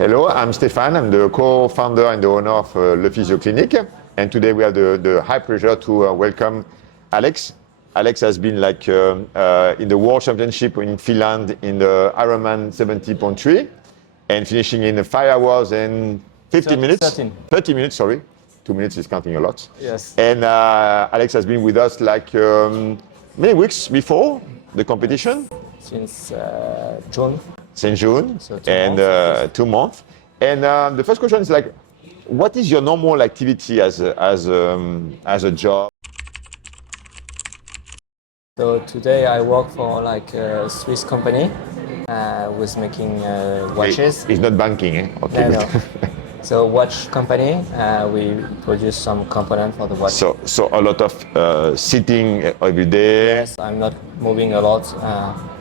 Hello, I'm Stéphane. I'm the co-founder and the owner of the Physio Clinic. And today we have the high pleasure to welcome Alex. Alex has been in the World Championship in Finland in the Ironman 70.3 and finishing in 5 hours and 50 minutes. 30 minutes, sorry. 2 minutes is counting a lot. Yes. And Alex has been with us many weeks before the competition. Since June. Since June, So 2 months. And the first question is what is your normal activity as a job? So today I work for a Swiss company with making watches. It's not banking, eh? Okay. No. So watch company, we produce some component for the watch. So a lot of sitting every day. Yes, I'm not moving a lot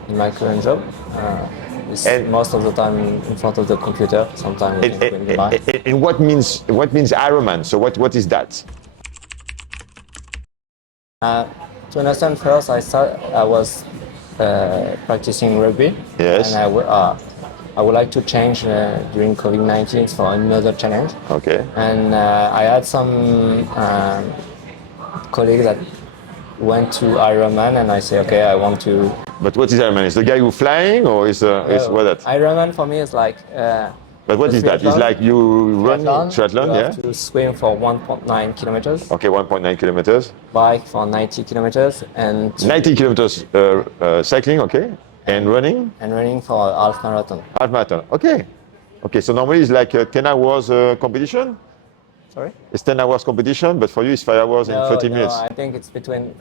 in my current job. Most of the time in front of the computer. Sometimes in the bar. And what means Ironman? So what is that? To understand first, I was practicing rugby. Yes. And I would like to change during COVID-19 for another challenge. Okay. And I had some colleagues that went to Ironman, and I say, okay, I want to. But what is Ironman? Is the guy who flying, or is what that? Ironman for me is like. But what is that? It's like you run triathlon, you yeah? have to swim for 1.9 kilometers. Okay, 1.9 kilometers. Bike for 90 kilometers and 90 kilometers cycling, okay, and running. And running for half marathon. Half marathon, okay. Okay, so normally it's like 10 hours competition. Sorry? It's 10 hours competition, but for you it's 5 hours and 30 minutes. I think it's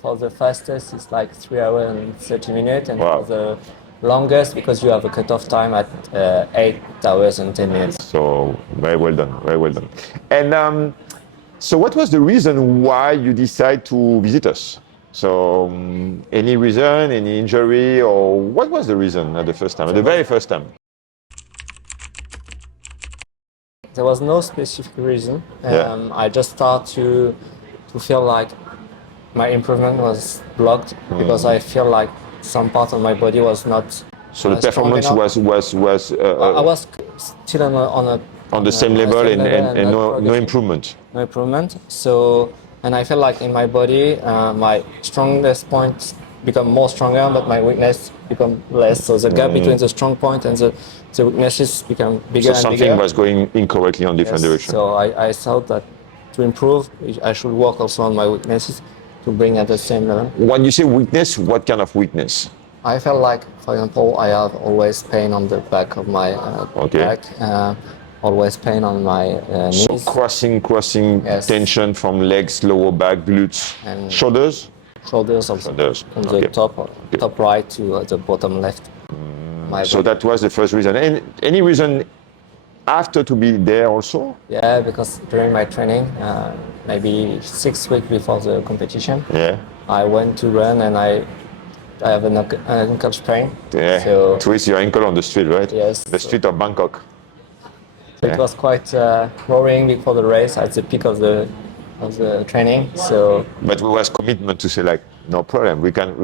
for the fastest it's like 3 hours and 30 minutes, and wow. For the longest, because you have a cutoff time at 8 hours and 10 minutes. So very well done, very well done. And so what was the reason why you decided to visit us? So any reason, any injury, or what was the reason at the first time, at the very first time? There was no specific reason. I just started to feel like my improvement was blocked because I feel like some part of my body was not. So the performance was. I was still on the same level and no improvement. No improvement. So, and I feel like in my body, my strongest points become more stronger, but my weakness become less. So the gap between the strong point and the weaknesses become bigger and bigger. So something was going incorrectly on different directions. So I thought that to improve, I should work also on my weaknesses to bring at the same level. When you say weakness, what kind of weakness? I felt like, for example, I have always pain on the back of my back, always pain on my knees. So crossing yes. Tension from legs, lower back, glutes, and shoulders? Shoulders also. Shoulders. From the top right to the bottom left. So that was the first reason. And any reason after to be there also? Yeah, because during my training, maybe 6 weeks before the competition, I went to run and I have an ankle sprain. Yeah, so twist your ankle on the street, right? Yes. The street of Bangkok. So it was quite worrying before the race at the peak of the training. So. But it was commitment to say no problem, we can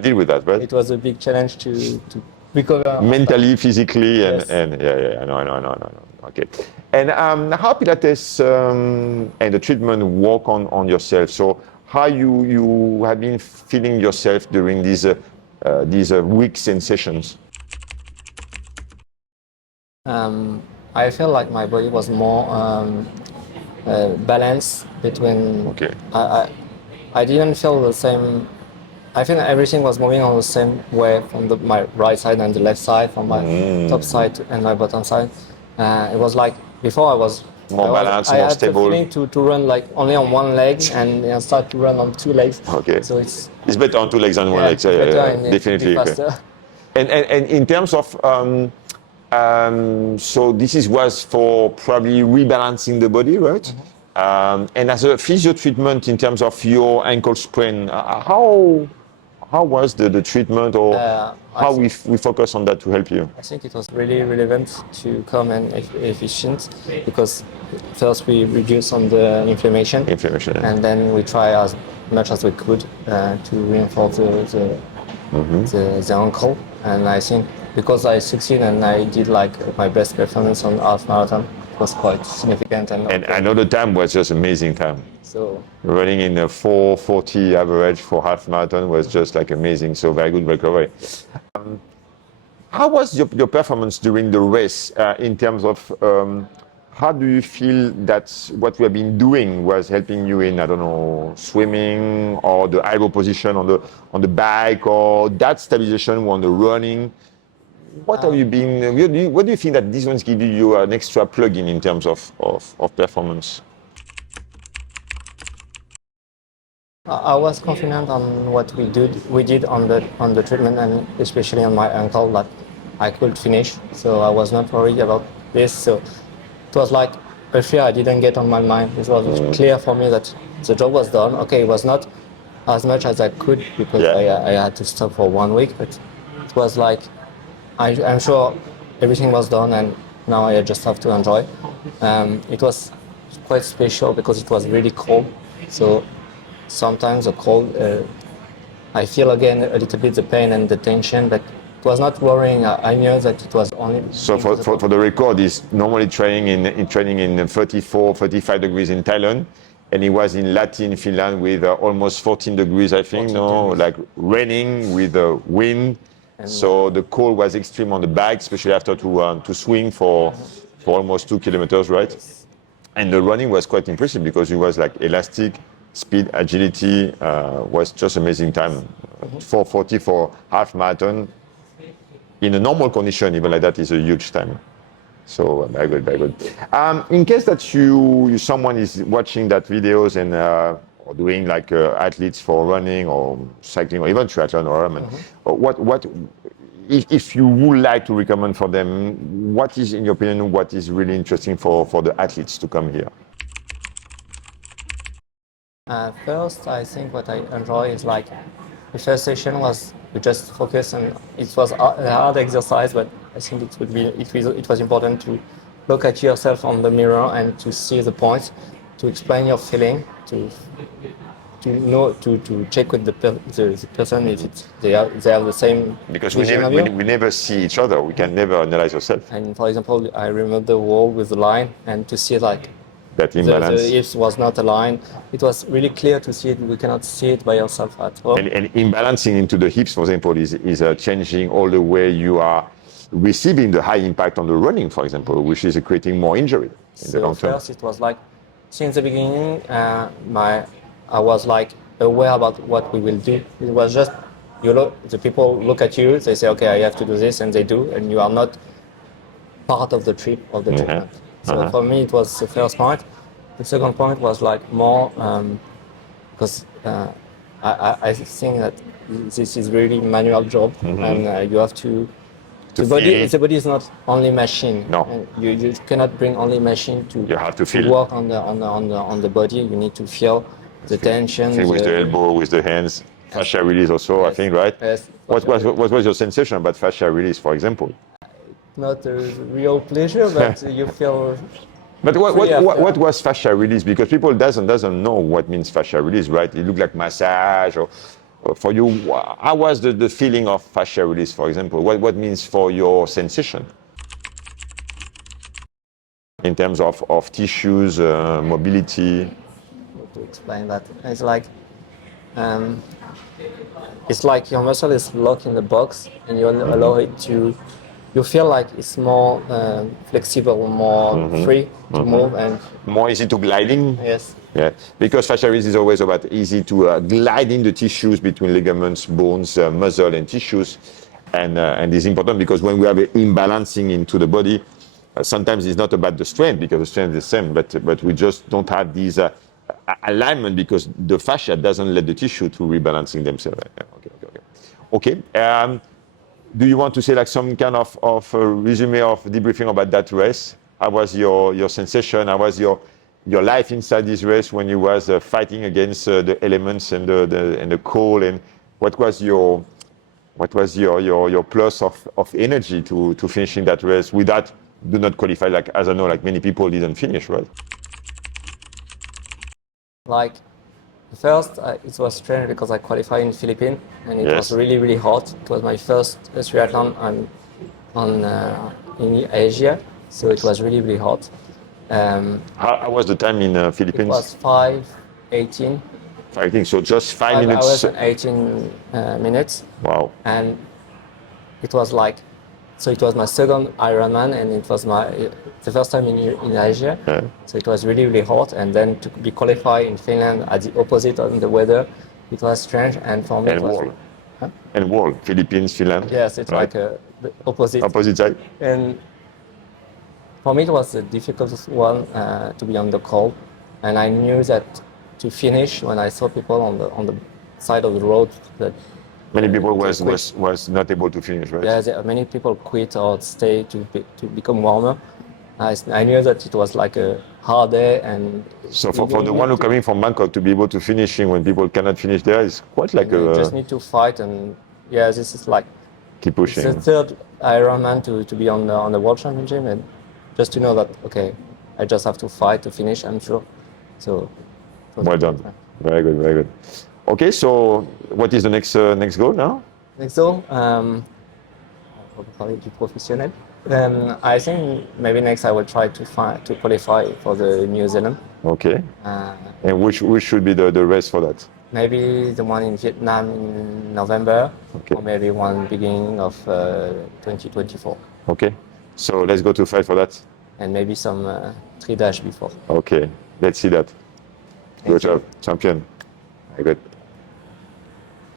deal with that, right? It was a big challenge to recover. Mentally, physically, yes. and no. Okay. And how Pilates and the treatment work on yourself? So how you have been feeling yourself during these weeks and sessions? I feel like my body was more balanced between. Okay. I didn't feel the same. I think everything was moving on the same way from my right side and the left side, from my top side and my bottom side. It was like before I was more balanced, more stable. I had the feeling to run only on one leg and start to run on 2 legs. Okay. So it's better on 2 legs than 1 leg. Definitely. Okay. And in terms of so this was for probably rebalancing the body, right? Mm-hmm. And as a physio treatment in terms of your ankle sprain, how was the treatment, or how we focus on that to help you? I think it was really relevant to come and efficient, because first we reduce on the inflammation, and then we try as much as we could to reinforce the ankle. And I think because I succeeded and I did like my best performance on half marathon, it was quite significant. And I know the time was just amazing time. So Running in a 4:40 average for half marathon was just like amazing. So very good recovery. How was your performance during the race in terms of how do you feel that what we have been doing was helping you in, I don't know, swimming or the elbow position on the bike or that stabilization on the running? What have you been? What do you think that these ones give you an extra plug-in in terms of performance? I was confident on what we did on the treatment, and especially on my ankle, that I could finish. So I was not worried about this. So it was like a fear I didn't get on my mind. It was clear for me that the job was done. Okay, it was not as much as I could because I had to stop for 1 week, but it was like I'm sure everything was done, and now I just have to enjoy. It was quite special because it was really cold. So sometimes the cold, I feel again a little bit the pain and the tension, but it was not worrying. I knew that it was only. So for the record, he's normally training in 34, 35 degrees in Thailand, and he was in Lathi in Finland with almost 14 degrees, I think, like raining with the wind. And so the cold was extreme on the bike, especially after to swing for almost 2 kilometers, right? Yes. And the running was quite impressive because it was like elastic, speed, agility, was just amazing time. 4:40 for half marathon. In a normal condition, even like that, is a huge time. So very good, very good. In case that someone is watching that videos and or doing like athletes for running or cycling or even triathlon or Ironman, what if you would like to recommend for them, what is, in your opinion, what is really interesting for the athletes to come here? First, I think what I enjoy is like the first session was we just focus, and it was a hard exercise, but I think it was important to look at yourself on the mirror and to see the points, to explain your feeling, to know to check with the person if they have the same. Because we never see each other, we can never analyze ourselves. And for example, I remember the wall with the line, and to see like that imbalance. The hips was not aligned. It was really clear to see it. We cannot see it by yourself at all. And imbalancing into the hips, for example, is changing all the way you are receiving the high impact on the running, for example, which is creating more injury in the long term. First, it was like, since the beginning, I was like aware about what we will do. It was just, the people look at you, they say, okay, I have to do this, and they do, and you are not part of the trip, of the treatment. So for me, it was the first point. The second point was like more, because I think that this is really manual job, and you have to the body is not only machine. No. And you cannot bring only machine to work on the body. You need to feel the tension. Feel with the elbow, with the hands. Fascia release also, yes. I think, right? Yes. What was your sensation about fascia release, for example? Not a real pleasure, but you feel. But what was fascia release? Because people doesn't know what means fascia release, right? It looked like massage. Or for you, how was the feeling of fascia release, for example? What means for your sensation? In terms of tissues, mobility? To explain that, it's like your muscle is locked in the box, and you allow it to. You feel like it's more flexible, more free to move, and more easy to gliding. Yes. Yeah, because fascia release is always about easy to glide in the tissues between ligaments, bones, muscle, and tissues, and it's important because when we have imbalancing into the body, sometimes it's not about the strength because the strength is the same, but we just don't have these alignment because the fascia doesn't let the tissue to rebalancing themselves. Okay. Do you want to say like some kind of resume of debriefing about that race? How was your sensation? How was your life inside this race when you was fighting against the elements and the cold? And what was your plus of energy to finishing that race? With that, do not qualify, like as I know, like many people didn't finish, right? Like first, it was strange because I qualified in Philippines, and it was really, really hot. It was my first triathlon, and in Asia, so it was really, really hot. How was the time in It Philippines? was 5:18. I think so. Just 5 5 minutes. hours and 18 minutes. Wow. And it was like, so it was my second Ironman, and it was the first time in Asia. Yeah. So it was really, really hot, and then to be qualified in Finland at the opposite of the weather, it was strange. And for me, And it was, wall. And wall. Philippines, Finland. yes, it's right? like the opposite. Opposite side. And for me, it was the difficult one to be on the cold, and I knew that to finish when I saw people on the side of the road that Many people quit. was not able to finish, right? Yeah, many people quit or stay to become warmer. I knew that it was like a hard day, and So for the one who coming from Bangkok to be able to finishing when people cannot finish there is quite like you a just need to fight. And yeah, this is like keep it's pushing. the third Ironman to be on the World Championship, and just to know that okay, I just have to fight to finish. I'm sure. So Well done. Very good, very good. Okay, so what is the next goal now? Next goal, probably du professionnel. I think maybe next I will try to qualify for the New Zealand. Okay. Uh, And which should be the race for that? maybe the one in Vietnam in November, Okay. or maybe one beginning of 2024, Okay. So let's go to fight for that. and maybe some 3 dash before. Okay. Let's see that. Good job, champion. Very good.